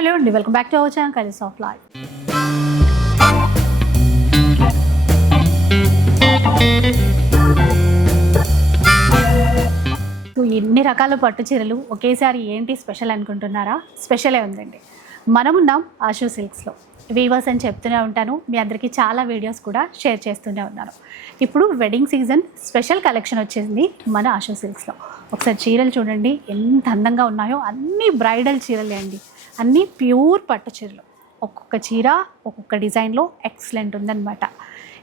Hello అండి welcome back to our channel కలీస్ of life. ఎన్ని రకాల పట్టు చీరలు ఒకేసారి ఏంటి స్పెషల్ అనుకుంటున్నారా? స్పెషలే ఉందండి. మనమున్నాం ఆశు సిల్క్స్లో వీవర్స్ అని చెప్తూనే ఉంటాను. మీ అందరికీ చాలా వీడియోస్ కూడా షేర్ చేస్తూనే ఉన్నాను. ఇప్పుడు వెడ్డింగ్ సీజన్ స్పెషల్ కలెక్షన్ వచ్చింది మన ఆషు సిల్క్స్లో ఒకసారి చీరలు చూడండి ఎంత అందంగా ఉన్నాయో అన్ని బ్రైడల్ చీరలే అండి. అన్నీ ప్యూర్ పట్టు చీరలు. ఒక్కొక్క చీర ఒక్కొక్క డిజైన్లో ఎక్సలెంట్ ఉందన్నమాట.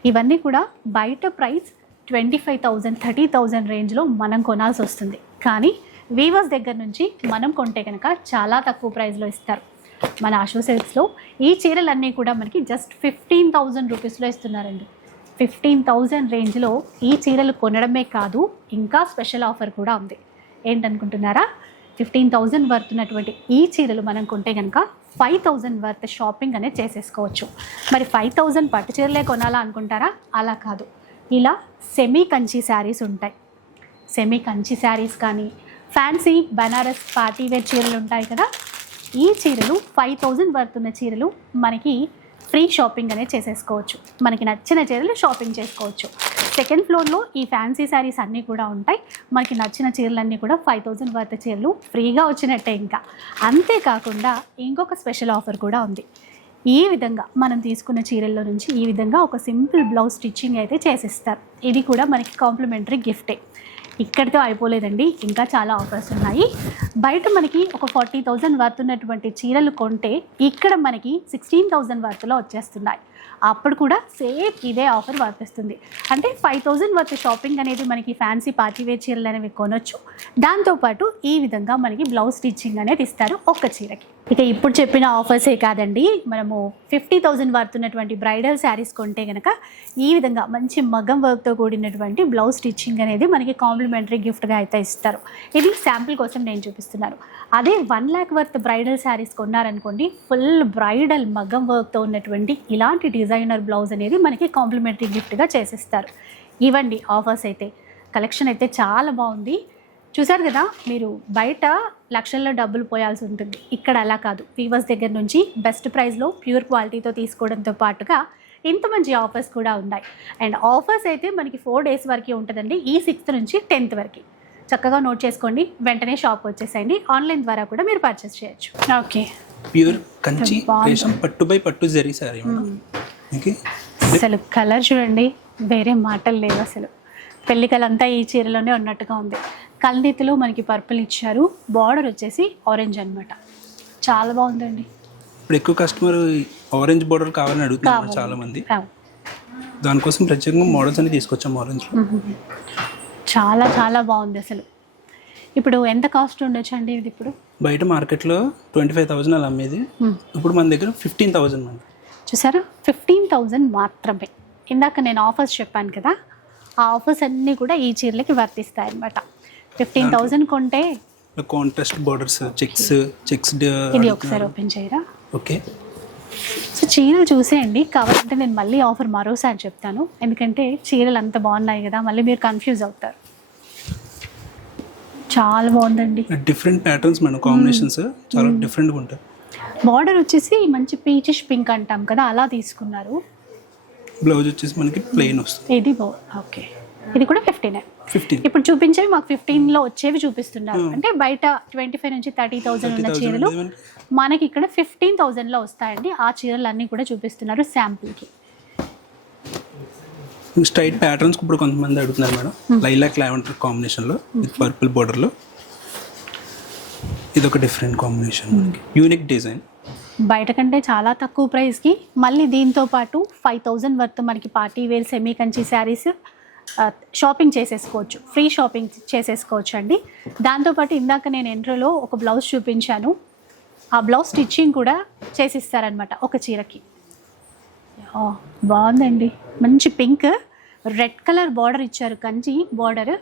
ఇవన్నీ కూడా బయట price twenty five thousand thirty thousand రేంజ్లో మనం కొనాల్సి వస్తుంది. కానీ వీవర్స్ దగ్గర నుంచి మనం కొంటే కనుక చాలా తక్కువ ప్రైస్లో ఇస్తారు. మన ఆషో సెల్స్లో ఈ చీరలన్నీ కూడా మనకి జస్ట్ ఫిఫ్టీన్ థౌజండ్ రూపీస్లో ఇస్తున్నారండి. ఫిఫ్టీన్ థౌజండ్ రేంజ్లో ఈ చీరలు కొనడమే కాదు ఇంకా స్పెషల్ ఆఫర్ కూడా ఉంది. ఏంటనుకుంటున్నారా? ఫిఫ్టీన్ థౌజండ్ వర్త్ ఉన్నటువంటి ఈ చీరలు మనం కొంటే కనుక ఫైవ్ థౌజండ్ వర్త్ షాపింగ్ అనేది చేసేసుకోవచ్చు. మరి ఫైవ్ థౌజండ్ పట్టు చీరలే కొనాలా అనుకుంటారా? అలా కాదు. ఇలా సెమీ కంచి శారీస్ ఉంటాయి. సెమీ కంచి శారీస్ కానీ ఫ్యాన్సీ బనారస్ పార్టీ వేర్ చీరలు ఉంటాయి కదా? ఈ చీరలు ఫైవ్ థౌజండ్ వర్త్ ఉన్న చీరలు మనకి ఫ్రీ షాపింగ్ అనేది చేసేసుకోవచ్చు. మనకి నచ్చిన చీరలు షాపింగ్ చేసుకోవచ్చు. సెకండ్ ఫ్లోర్లో ఈ ఫ్యాన్సీ శారీస్ అన్నీ కూడా ఉంటాయి. మనకి నచ్చిన చీరలన్నీ కూడా ఫైవ్ థౌజండ్ వర్త చీరలు ఫ్రీగా వచ్చినట్టే ఇంకా. అంతేకాకుండా ఇంకొక స్పెషల్ ఆఫర్ కూడా ఉంది. ఈ విధంగా మనం తీసుకున్న చీరల్లో నుంచి ఈ విధంగా ఒక సింపుల్ బ్లౌజ్ స్టిచ్చింగ్ అయితే చేసిస్తారు. ఇది కూడా మనకి కాంప్లిమెంటరీ గిఫ్టే. ఇక్కడితో అయిపోలేదండి. ఇంకా చాలా ఆఫర్స్ ఉన్నాయి. బయట మనకి ఒక ఫార్టీ థౌజండ్ వర్త్ ఉన్నటువంటి చీరలు కొంటే ఇక్కడ మనకి సిక్స్టీన్ థౌజండ్ వర్త్లో వచ్చేస్తున్నాయి. అప్పుడు కూడా సేమ్ ఇదే ఆఫర్ వర్తిస్తుంది. అంటే ఫైవ్ థౌజండ్ వర్త్ షాపింగ్ అనేది మనకి ఫ్యాన్సీ పార్టీవేర్ చీరలు అనేవి కొనొచ్చు. దాంతోపాటు ఈ విధంగా మనకి బ్లౌజ్ స్టిచ్చింగ్ అనేది ఇస్తారు ఒక్క చీరకి. ఇక ఇప్పుడు చెప్పిన ఆఫర్సే కాదండి. మనము ఫిఫ్టీ థౌజండ్ వర్త్ ఉన్నటువంటి బ్రైడల్ శారీస్ కొంటే కనుక ఈ విధంగా మంచి మగ్గం వర్క్తో కూడినటువంటి బ్లౌజ్ స్టిచ్చింగ్ అనేది మనకి కాంప్లిమెంటరీ గిఫ్ట్గా అయితే ఇస్తారు. ఇది శాంపుల్ కోసం నేను చూపిస్తున్నాను. అదే one lakh worth bridal saris కొన్నారనుకోండి full bridal మగ్గం వర్క్తో ఉన్నటువంటి ఇలాంటి డిజైనర్ బ్లౌజ్ అనేది మనకి కాంప్లిమెంటరీ గిఫ్ట్గా చేసిస్తారు. ఇవ్వండి ఆఫర్స్ అయితే. కలెక్షన్ అయితే చాలా బాగుంది. చూసారు కదా మీరు బయట లక్షల్లో డబ్బులు పోయాల్సి ఉంటుంది. ఇక్కడ అలా కాదు. వీవర్స్ దగ్గర నుంచి బెస్ట్ ప్రైస్లో ప్యూర్ క్వాలిటీతో తీసుకోవడంతో పాటుగా ఇంత మంచి ఆఫర్స్ కూడా ఉన్నాయి. అండ్ ఆఫర్స్ అయితే మనకి ఫోర్ డేస్ వరకే ఉంటుందండి. ఈ సిక్స్త్ నుంచి టెన్త్ వరకు. చక్కగా నోట్ చేసుకోండి. వెంటనే షాప్ వచ్చేసేయండి. ఆన్లైన్ ద్వారా కూడా మీరు పర్చేస్ చేయొచ్చు. Okay pure Kanchi. రేషం పట్టు బై పట్టు జరీ సారీ ఓకే. అసలు కలర్ చూడండి వేరే మాటలు లేవు అసలు. అంతా ఈ చీరలోనే ఉన్నట్టుగా ఉంది. కల్నీతిలో మనకి పర్పుల్ ఇచ్చారు బార్డర్ వచ్చేసి ఆరెంజ్ అన్నమాట. చాలా బాగుందండి. ఇప్పుడు ఎక్కువ కస్టమర్ ఆరెంజ్ బోర్డర్ కావాలని అడుగుతున్నారు. చాలా మంది. దానికోసం ప్రత్యేకంగా మోడల్స్ అన్ని తీసుకొచ్చాం ఆరెంజ్ చాలా చాలా బాగుంది అసలు. ఇప్పుడు ఎంత కాస్ట్ ఉండొచ్చు అండి ఇది ఇప్పుడు? బయట మార్కెట్లో ట్వంటీ ఫైవ్ థౌసండ్ అలా అమ్మేది. ఇప్పుడు మన దగ్గర ఫిఫ్టీన్ థౌసండ్ మేడం చూసారా? ఫిఫ్టీన్ థౌజండ్ మాత్రమే. ఇందాక నేను ఆఫర్స్ చెప్పాను కదా ఆ ఆఫర్స్ అన్నీ కూడా ఈ చీరలకి వర్తిస్తాయి అనమాట ఫిఫ్టీన్ థౌజండ్ కొంటే కాంట్రాస్ట్ బోర్డర్స్ చెక్స్ చెక్స్ ఇది. ఒకసారి ఓపెన్ చేయరా? ఓకే. సో చీరలు చూసేయండి. కావాలంటే నేను మళ్ళీ ఆఫర్ మరోసారి చెప్తాను. ఎందుకంటే చీరలు అంత బాగున్నాయి కదా మళ్ళీ మీరు కన్ఫ్యూజ్ అవుతారు. చాలా బాగుందండి. డిఫరెంట్ ప్యాటర్న్స్ మేడం కాంబినేషన్స్ చాలా డిఫరెంట్గా ఉంటాయి. బార్డర్ వచ్చేసి మంచి పీచిష్ పింక్ అంటాం కదా అలా తీసుకున్నారు. బ్లౌజ్ వచ్చేసి మనకి ప్లెయిన్ వస్తుంది. ఇది బో ఓకే. ఇది కూడా ఫిఫ్టీనే ఫిఫ్టీన్ ఇప్పుడు చూపించేవి మాకు 15 లో వచ్చేవి చూపిస్తున్నారు. అంటే బయట ట్వంటీ ఫైవ్ నుంచి థర్టీ థౌజండ్ ఉన్న చీరలు మనకి. ఇక్కడ ఫిఫ్టీన్ థౌజండ్లో వస్తాయండి. ఆ చీరలు అన్నీ కూడా చూపిస్తున్నారు శాంపుల్కి. స్ట్రైట్ ప్యాటర్న్స్ ఇప్పుడు కొంతమంది అడుగుతున్నారు మేడం. లైలాక్ లావెండర్ కాంబినేషన్లో విత్ పర్పుల్ బోర్డర్లో ఇది ఒక డిఫరెంట్ కాంబినేషన్ యూనిక్ డిజైన్ బయట కంటే చాలా తక్కువ ప్రైస్కి మళ్ళీ దీంతో పాటు ఫైవ్ థౌజండ్ వర్త్ మనకి party wear semi Kanchi saris shopping చేసేసుకోవచ్చు. ఫ్రీ షాపింగ్ చేసేసుకోవచ్చు అండి. దాంతోపాటు ఇందాక నేను ఎంట్రోలో ఒక బ్లౌజ్ చూపించాను. ఆ బ్లౌజ్ స్టిచ్చింగ్ కూడా చేసిస్తారనమాట ఒక చీరకి. బాగుందండి. మంచి పింక్ రెడ్ కలర్ బార్డర్ ఇచ్చారు కంచి బార్డర్.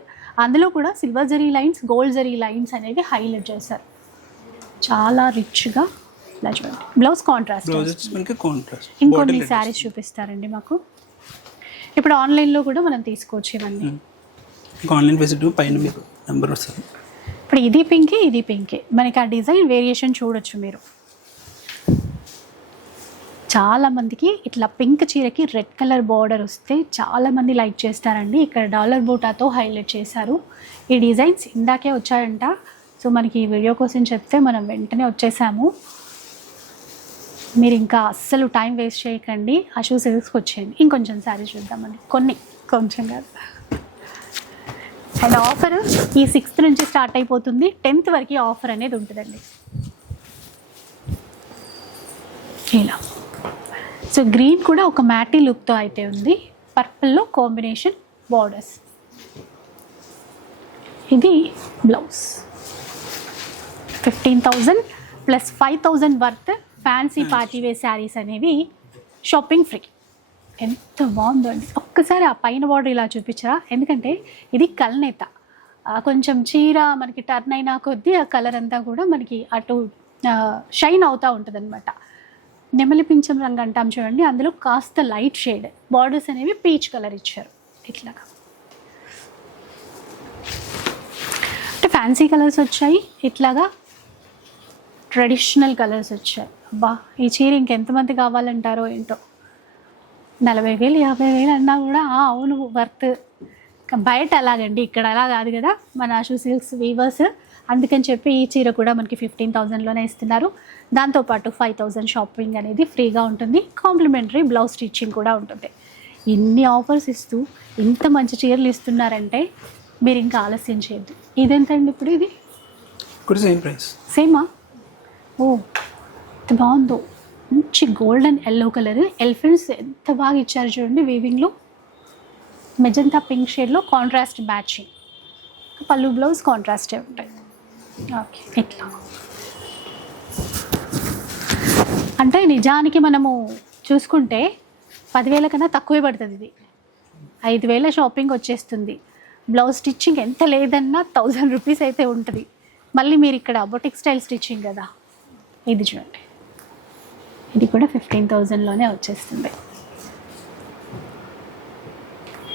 అందులో కూడా silver zari lines gold zari lines అనేవి హైలైట్ చేశారు. చాలా రిచ్గా ఇలా చూడండి బ్లౌజ్ కాంట్రాస్ట్ ఇంకొన్ని శారీస్ చూపిస్తారండి మాకు. ఇప్పుడు ఆన్లైన్లో కూడా మనం తీసుకోవచ్చు ఇవన్నీ ఆన్లైన్ ఫెసిలిటీ పైన మీకు నెంబర్ వస్తుంది. ఇప్పుడు ఇది పింకే ఇది పింకే. మనకి ఆ డిజైన్ వేరియేషన్ చూడొచ్చు మీరు. చాలా మందికి ఇట్లా పింక్ చీరకి రెడ్ కలర్ బార్డర్ వస్తే చాలామంది లైక్ చేస్తారండి. ఇక్కడ డాలర్ బూటాతో హైలైట్ చేశారు. ఈ డిజైన్స్ ఇందాకే వచ్చాయంట. సో మనకి ఈ వీడియో కోసం చెప్తే మనం వెంటనే వచ్చేసాము. మీరు ఇంకా అస్సలు టైం వేస్ట్ చేయకండి. ఆ షూస్ వచ్చేయండి. ఇంకొంచెం శారీ చూద్దామండి. కొన్ని కొంచెం కాదు. అండ్ ఆఫర్ ఈ సిక్స్త్ నుంచి స్టార్ట్ అయిపోతుంది. టెన్త్ వరకు ఆఫర్ అనేది ఉంటుందండి. ఇలా. సో గ్రీన్ కూడా ఒక మ్యాటీ లుక్తో అయితే ఉంది. పర్పుల్లో కాంబినేషన్ బార్డర్స్. ఇది blouse. Fifteen thousand plus five thousand worth fancy party wear saris అనేవి షాపింగ్ ఫ్రీ. ఎంత బాగుందో అండి. ఒక్కసారి ఆ పైన బార్డర్ ఇలా చూపించరా? ఎందుకంటే ఇది కల్నేత కొంచెం చీర మనకి టర్న్ అయినా కొద్దీ ఆ కలర్ అంతా కూడా మనకి అటు షైన్ అవుతూ ఉంటుంది అనమాట నెమలి పింఛం రంగు అంటాం చూడండి అందులో కాస్త లైట్ షేడ్ బార్డర్స్ అనేవి పీచ్ కలర్ ఇచ్చారు. ఇట్లాగా. అంటే ఫ్యాన్సీ కలర్స్ వచ్చాయి. ఇట్లాగా ట్రెడిషనల్ కలర్స్ వచ్చాయి. అబ్బా ఈ చీర ఇంకెంతమంది కావాలంటారో ఏంటో. నలభై వేలు యాభై వేలు అన్నా కూడా ఆ, అవును వర్త్ బయట అలాగండి ఇక్కడ అలా కాదు కదా. మన ఆషు సిల్క్స్ వీవర్స్ అందుకని చెప్పి ఈ చీర కూడా మనకి ఫిఫ్టీన్ థౌజండ్లోనే ఇస్తున్నారు. దాంతోపాటు ఫైవ్ థౌజండ్ షాపింగ్ అనేది ఫ్రీగా ఉంటుంది. కాంప్లిమెంటరీ బ్లౌజ్ స్టిచ్చింగ్ కూడా ఉంటుంది. ఇన్ని ఆఫర్స్ ఇస్తూ ఇంత మంచి చీరలు ఇస్తున్నారంటే మీరు ఇంకా ఆలస్యం చేయొద్దు. ఇదెంతండి ఇప్పుడు ఇది? కూడా సేమ్ ప్రైస్ సేమా ఓ ఎంత బాగుందో. మంచి గోల్డెన్ ఎల్లో కలర్ ఎలిఫెంట్స్ ఎంత బాగా ఇచ్చారు చూడండి వీవింగ్లో మెజంతా పింక్ షేడ్లో కాంట్రాస్ట్ మ్యాచింగ్ పళ్ళు బ్లౌజ్ కాంట్రాస్టే ఉంటాయి. ఇట్లా. అంటే నిజానికి మనము చూసుకుంటే పదివేల కన్నా తక్కువే పడుతుంది ఇది. ఐదు వేల షాపింగ్ వచ్చేస్తుంది. బ్లౌజ్ స్టిచ్చింగ్ ఎంత లేదన్నా థౌజండ్ రూపీస్ అయితే ఉంటుంది. మళ్ళీ మీరు ఇక్కడ బొటిక్ స్టైల్ స్టిచ్చింగ్ కదా. ఇది చూడండి. ఇది కూడా ఫిఫ్టీన్ థౌజండ్లోనే వచ్చేస్తుంది.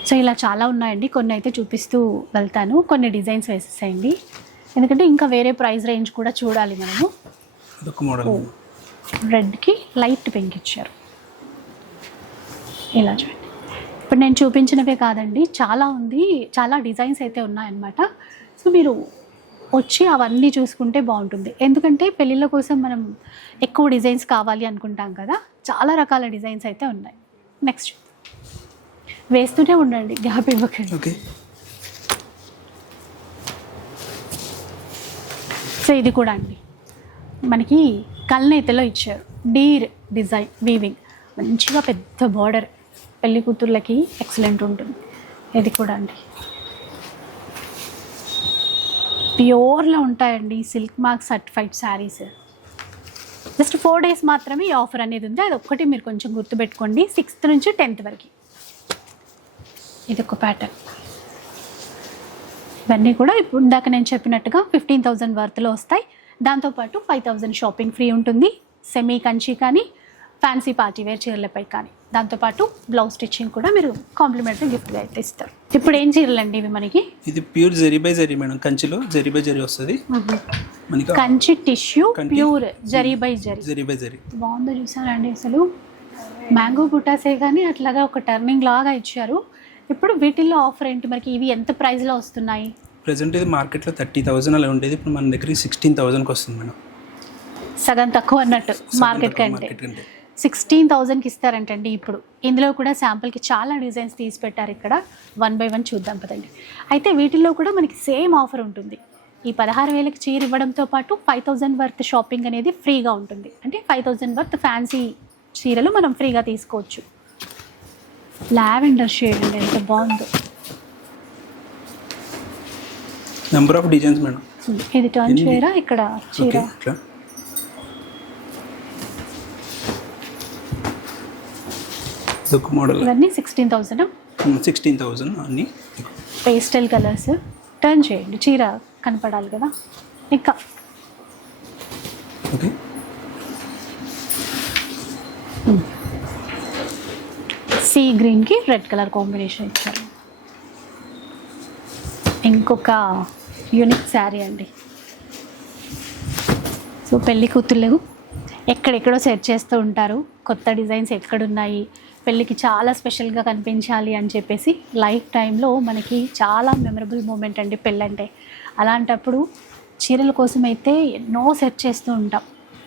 సో ఇలా చాలా ఉన్నాయండి. కొన్ని అయితే చూపిస్తూ వెళ్తాను. కొన్ని డిజైన్స్ వేసేసేయండి. ఎందుకంటే ఇంకా వేరే ప్రైస్ రేంజ్ కూడా చూడాలి మనము. రెడ్కి లైట్ పింక్ ఇచ్చారు. ఇలా చూడండి. ఇప్పుడు నేను చూపించినవే కాదండి చాలా ఉంది చాలా డిజైన్స్ అయితే ఉన్నాయన్నమాట. సో మీరు వచ్చి అవన్నీ చూసుకుంటే బాగుంటుంది. ఎందుకంటే పెళ్ళిళ్ళ కోసం మనం ఎక్కువ డిజైన్స్ కావాలి అనుకుంటాం కదా చాలా రకాల డిజైన్స్ అయితే ఉన్నాయి. నెక్స్ట్ వేస్తూనే ఉండండి గ్యాప్ ఇవ్వకండి. ఓకే. సో ఇది కూడా అండి. మనకి కల్నేతలో ఇచ్చారు. Deer design weaving. మంచిగా పెద్ద బార్డర్. పెళ్ళి కూతుర్లకి ఎక్సలెంట్ ఉంటుంది. ఇది కూడా అండి. ప్యూర్లో ఉంటాయండి silk mark certified saris. Just four days మాత్రమే ఈ ఆఫర్ అనేది ఉంది. అది ఒక్కటి మీరు కొంచెం గుర్తుపెట్టుకోండి. సిక్స్త్ నుంచి టెన్త్ వరకు. ఇది ఒక ప్యాటర్న్. ఇవన్నీ కూడా ఇప్పుడు ఇందాక నేను చెప్పినట్టుగా ఫిఫ్టీన్ థౌజండ్ వర్త్లో వస్తాయి. దాంతోపాటు ఫైవ్ థౌజండ్ షాపింగ్ ఫ్రీ ఉంటుంది. సెమీ కంచి కానీ ఫ్యాన్సీ పార్టీ వేర్ చీరలపై కానీ. దాంతోపాటు బ్లౌజ్ స్టిచ్చింగ్ కూడా మీరు కాంప్లిమెంటరీ గిఫ్ట్గా అయితే ఇస్తారు. ఇప్పుడు ఏం చీరలు ఇవి మనకి? ఇది pure zari by zari madam. కంచిలో జరీ బై జరీ వస్తుంది. మనకి Kanchi tissue. Pure zari by zari zari by zari బాగుందో చూసారండి అసలు. మ్యాంగో బుటాసే కానీ అట్లాగా ఒక టర్నింగ్ లాగా ఇచ్చారు. ఇప్పుడు వీటిల్లో ఆఫర్ ఏంటి? మనకి ఇవి ఎంత ప్రైస్లో వస్తున్నాయి? ప్రజెంట్ ఇది మార్కెట్లో థర్టీ థౌసండ్ అలా ఉండేది. ఇప్పుడు మన దగ్గర సిక్స్టీన్ థౌసండ్కి వస్తుంది మేడం. సగం తక్కువ అన్నట్టు మార్కెట్ కంటే. మార్కెట్ కంటే. సిక్స్టీన్ థౌజండ్కి ఇస్తారంటండి ఇప్పుడు. ఇందులో కూడా శాంపుల్కి చాలా డిజైన్స్ తీసి పెట్టారు ఇక్కడ. వన్ బై వన్ చూద్దాం పదండి. అయితే వీటిల్లో కూడా మనకి సేమ్ ఆఫర్ ఉంటుంది. ఈ పదహారు వేలకి చీర ఇవ్వడంతో పాటు ఫైవ్ థౌజండ్ వర్త్ షాపింగ్ అనేది ఫ్రీగా ఉంటుంది. అంటే ఫైవ్ థౌజండ్ వర్త్ ఫ్యాన్సీ చీరలు మనం ఫ్రీగా తీసుకోవచ్చు. లావెండర్ షేడ్ అండి ఎంత బాగుందో. నెంబర్ ఆఫ్ డిజైన్స్ మేడం ఇది టర్న్? చేయరా ఇక్కడ చీర. ఇదొక మోడల్ ఇవన్నీ సిక్స్టీన్ థౌజండ్ సిక్స్టీన్ థౌసండ్ అన్ని. పేస్టల్ కలర్స్ టర్న్ చేయండి చీర కనపడాలి కదా. ఇంకా. ఓకే సీ గ్రీన్కి రెడ్ కలర్ కాంబినేషన్ ఇచ్చారు. ఇంకొక యూనిక్ శారీ అండి. సో పెళ్ళి కూతుళ్ళు ఎక్కడెక్కడో సెట్ చేస్తూ ఉంటారు. కొత్త డిజైన్స్ ఎక్కడున్నాయి పెళ్ళికి చాలా స్పెషల్గా కనిపించాలి అని చెప్పేసి లైఫ్ టైంలో మనకి చాలా మెమరబుల్ మూమెంట్ అండి పెళ్ళంటే. అలాంటప్పుడు చీరల కోసం అయితే ఎన్నో సెర్చ్ చేస్తూ ఉంటాం.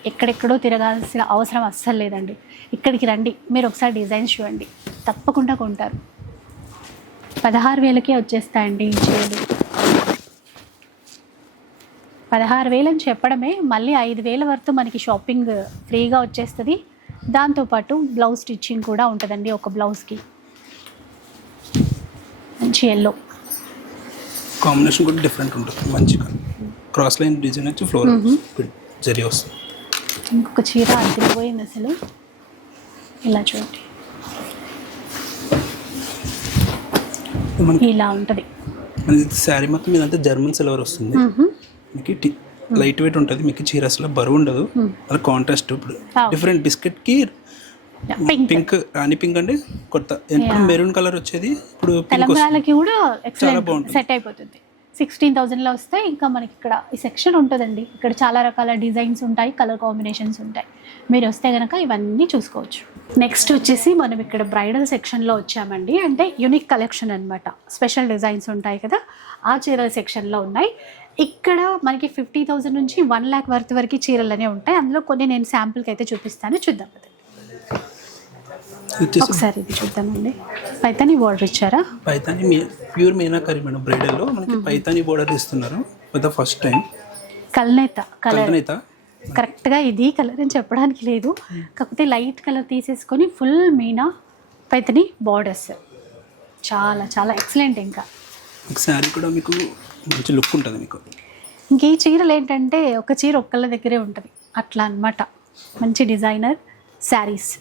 ఎక్కడెక్కడో తిరగాల్సిన అవసరం అస్సలు లేదండి. ఇక్కడికి రండి. మీరు ఒకసారి డిజైన్స్ చూడండి. తప్పకుండా కొంటారు. పదహారు వేలకే వచ్చేస్తాయండి ఈ చీరలు. పదహారు వేలు అని చెప్పడమే మళ్ళీ ఐదు వేల వరకు మనకి షాపింగ్ ఫ్రీగా వచ్చేస్తుంది. దాంతోపాటు బ్లౌజ్ స్టిచ్చింగ్ కూడా ఉంటుందండి ఒక బ్లౌజ్కి. మంచి ఎల్లో కాంబినేషన్ కూడా డిఫరెంట్ ఉంటుంది. మంచిగా. క్రాస్ లైన్ డిజైన్ వచ్చి ఫ్లోర్ జరి వస్తుంది. ఇంకొక చీర అదిరిపోయింది అసలు. ఇలా చూడండి. ఇలా ఉంటుంది. శారీ మొత్తం మీదంతా జర్మన్ సిల్వర్ వస్తుంది. మీకు లైట్ వెయిట్ ఉంటుంది. మీకు చీర అసలు బరువు ఉండదు. అలా కాంట్రాస్ట్ ఇప్పుడు. డిఫరెంట్ బిస్కెట్కి పింక్ రాణి పింక్ అంటే కొత్త. మెరూన్ కలర్ వచ్చేది. ఇప్పుడు తెలంగాణకి కూడా ఎక్సలెంట్ బాగుంటుంది. సెట్ అయిపోతుంది. సిక్స్టీన్ థౌజండ్లో వస్తే ఇంకా మనకి ఇక్కడ ఈ సెక్షన్ ఉంటుందండి. ఇక్కడ చాలా రకాల డిజైన్స్ ఉంటాయి కలర్ కాంబినేషన్స్ ఉంటాయి. మీరు వస్తే కనుక ఇవన్నీ చూసుకోవచ్చు. నెక్స్ట్ వచ్చేసి మనం ఇక్కడ బ్రైడల్ సెక్షన్లో వచ్చామండి. అంటే యూనిక్ కలెక్షన్ అన్నమాట. స్పెషల్ డిజైన్స్ ఉంటాయి కదా ఆ చీరల సెక్షన్లో ఉన్నాయి. ఇక్కడ మనకి ఫిఫ్టీ థౌజండ్ నుంచి వన్ ల్యాక్ వర్త్ వరకు చీరలనే ఉంటాయి. అందులో కొన్ని నేను శాంపుల్కి అయితే చూపిస్తాను. చూద్దాం ఒకసారి ఇది చూద్దామండి. పైతని బార్డర్ ఇచ్చారా? పైతాని ప్యూర్ మీనాకరి మేడం బ్రైడల్లో మనకి పైతాని బోర్డర్ ఇస్తున్నారు ఫర్ ద ఫస్ట్ టైం కల్నేత కలర్ కరెక్ట్గా ఇది కలర్ అని చెప్పడానికి లేదు. కాకపోతే లైట్ కలర్ తీసేసుకొని ఫుల్ మీనా పైతని బార్డర్స్ చాలా చాలా ఎక్సలెంట్ ఇంకా. మీకు శారీ కూడా మీకు మంచి లుక్ ఉంటుంది మీకు. ఇంక ఈ చీరలు ఏంటంటే ఒక చీర ఒక్కళ్ళ దగ్గరే ఉంటుంది. అట్లా అన్నమాట. మంచి డిజైనర్ శారీస్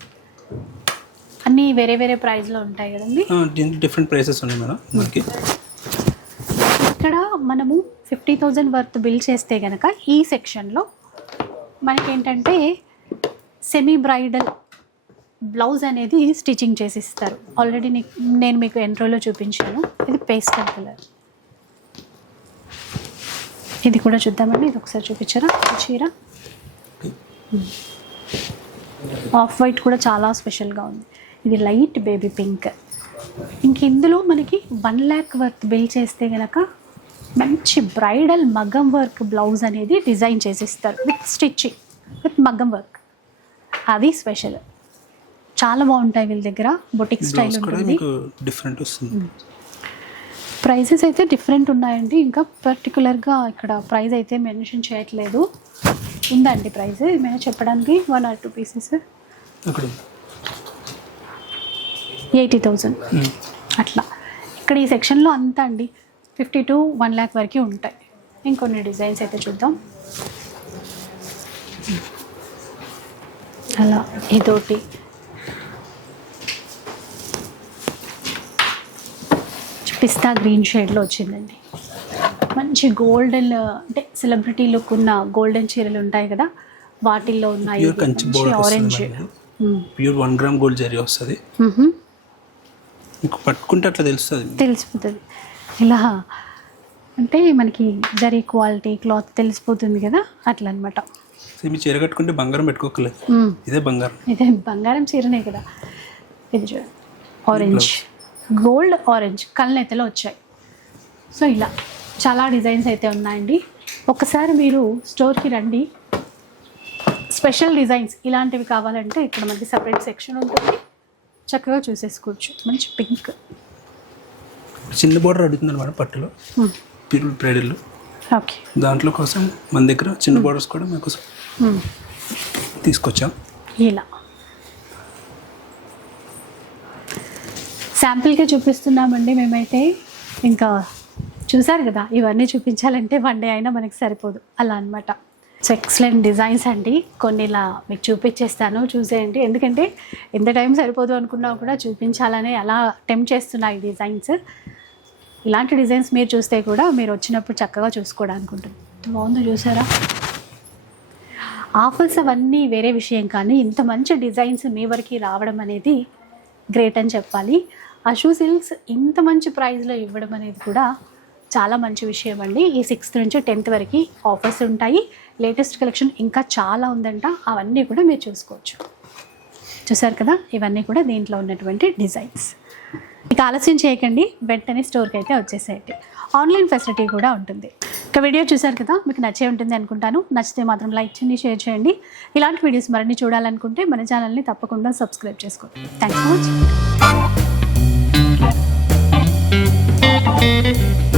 అన్నీ వేరే వేరే ప్రైస్లో ఉంటాయి కదండి. దీనికి డిఫరెంట్ ప్రైసెస్ ఉన్నాయి మేడం మనకి. ఇక్కడ మనము ఫిఫ్టీ థౌజండ్ వర్త్ బిల్ చేస్తే కనుక ఈ సెక్షన్లో మనకేంటంటే సెమీ బ్రైడల్ బ్లౌజ్ అనేది స్టిచ్చింగ్ చేసి ఇస్తారు. ఆల్రెడీ నేను మీకు ఎంట్రోలో చూపించాను. ఇది పేస్టల్ కలర్ ఇది కూడా చూద్దామండి. ఇది ఒకసారి చూపించారా? చీర? ఆఫ్ వైట్ కూడా చాలా స్పెషల్గా ఉంది. ఇది లైట్ బేబీ పింక్. ఇంక ఇందులో మనకి వన్ ల్యాక్ వర్త్ బిల్ చేస్తే గనక మంచి బ్రైడల్ మగ్గం వర్క్ బ్లౌజ్ అనేది డిజైన్ చేసి ఇస్తారు విత్ స్టిచ్చింగ్ విత్ మగ్గం వర్క్. అది స్పెషల్. చాలా బాగుంటాయి వీళ్ళ దగ్గర బొటిక్ స్టైల్ ఉంటుంది. డిఫరెంట్ వస్తుంది. ప్రైజెస్ అయితే డిఫరెంట్ ఉన్నాయండి. ఇంకా పర్టికులర్గా ఇక్కడ ప్రైస్ అయితే మెన్షన్ చేయట్లేదు. ఉందండి ప్రైస్ ఏమైనా చెప్పడానికి వన్ ఆర్ టూ పీసెస్? అక్కడ ఎయిటీ థౌజండ్. అట్లా. ఇక్కడ ఈ సెక్షన్లో అంతా అండి ఫిఫ్టీ టు వన్ ల్యాక్ వరకు ఉంటాయి. ఇంకొన్ని డిజైన్స్ అయితే చూద్దాం. అలా ఇదోటి. పిస్తా గ్రీన్ షేడ్లో వచ్చిందండి. మంచి గోల్డెన్ అంటే సెలబ్రిటీ లుక్ ఉన్న గోల్డెన్ చీరలు ఉంటాయి కదా వాటిల్లో ఉన్నాయి orange pure one gram gold zari వస్తుంది. మీకు పట్టుకుంటే అట్లా తెలుస్తుంది. తెలిసిపోతుంది. ఇలా అంటే మనకి జరీ క్వాలిటీ క్లాత్ తెలిసిపోతుంది కదా అట్లా అనమాట మీ చీర కట్టుకుంటే బంగారం పెట్టుకోకలేదు ఇదే బంగారం. ఇదే బంగారం చీరనే కదా. ఇది చూడండి ఆరెంజ్ గోల్డ్ ఆరెంజ్ కళ్ళనెత్తలో వచ్చాయి. సో ఇలా చాలా డిజైన్స్ అయితే ఉన్నాయండి. ఒకసారి మీరు స్టోర్కి రండి. స్పెషల్ డిజైన్స్ ఇలాంటివి కావాలంటే ఇక్కడ మనకి సపరేట్ సెక్షన్ ఉంటుంది. చక్కగా చూసేసుకోవచ్చు. మంచి పింక్. చిన్న బోర్డర్ అడుగుతుంది అనమాట పట్టులో ప్యూర్ బ్రైడల్ ఓకే దాంట్లో కోసం మన దగ్గర చిన్న బోర్డర్స్ కూడా మీకు తీసుకొచ్చాం. ఇలా. శాంపిల్గా చూపిస్తున్నామండి మేమైతే. ఇంకా చూసారు కదా ఇవన్నీ చూపించాలంటే వన్ డే అయినా మనకి సరిపోదు. అలా అన్నమాట. సో ఎక్సలెంట్ డిజైన్స్ అండి. కొన్ని ఇలా మీకు చూపించేస్తాను చూసేయండి. ఎందుకంటే ఎంత టైం సరిపోదు అనుకున్నా కూడా చూపించాలని అలా అటెంప్ట్ చేస్తున్నాయి డిజైన్స్. ఇలాంటి డిజైన్స్ మీరు చూస్తే కూడా మీరు వచ్చినప్పుడు చక్కగా చూసుకోవడానికి ఉంటుంది బాగుందో చూసారా? ఆఫర్స్ అవన్నీ వేరే విషయం కానీ ఇంత మంచి డిజైన్స్ మీ వరకు రావడం అనేది గ్రేట్ అని చెప్పాలి. అషూ సిల్క్స్ ఇంత మంచి ప్రైస్లో ఇవ్వడం అనేది కూడా చాలా మంచి విషయం అండి. ఈ సిక్స్త్ నుంచి టెన్త్ వరకు ఆఫర్స్ ఉంటాయి. లేటెస్ట్ కలెక్షన్ ఇంకా చాలా ఉందంట. అవన్నీ కూడా మీరు చూసుకోవచ్చు. చూసారు కదా? ఇవన్నీ కూడా దీంట్లో ఉన్నటువంటి డిజైన్స్. ఇక ఆలస్యం చేయకండి. వెంటనే స్టోర్కి అయితే వచ్చేసేయండి. ఆన్లైన్ ఫెసిలిటీ కూడా ఉంటుంది. ఇక వీడియో చూశారు కదా? మీకు నచ్చే ఉంటుంది అనుకుంటాను. నచ్చితే మాత్రం లైక్ చేయండి షేర్ చేయండి. ఇలాంటి వీడియోస్ మరిన్ని చూడాలనుకుంటే మన ఛానల్ని తప్పకుండా సబ్స్క్రైబ్ చేసుకోండి. Thank you much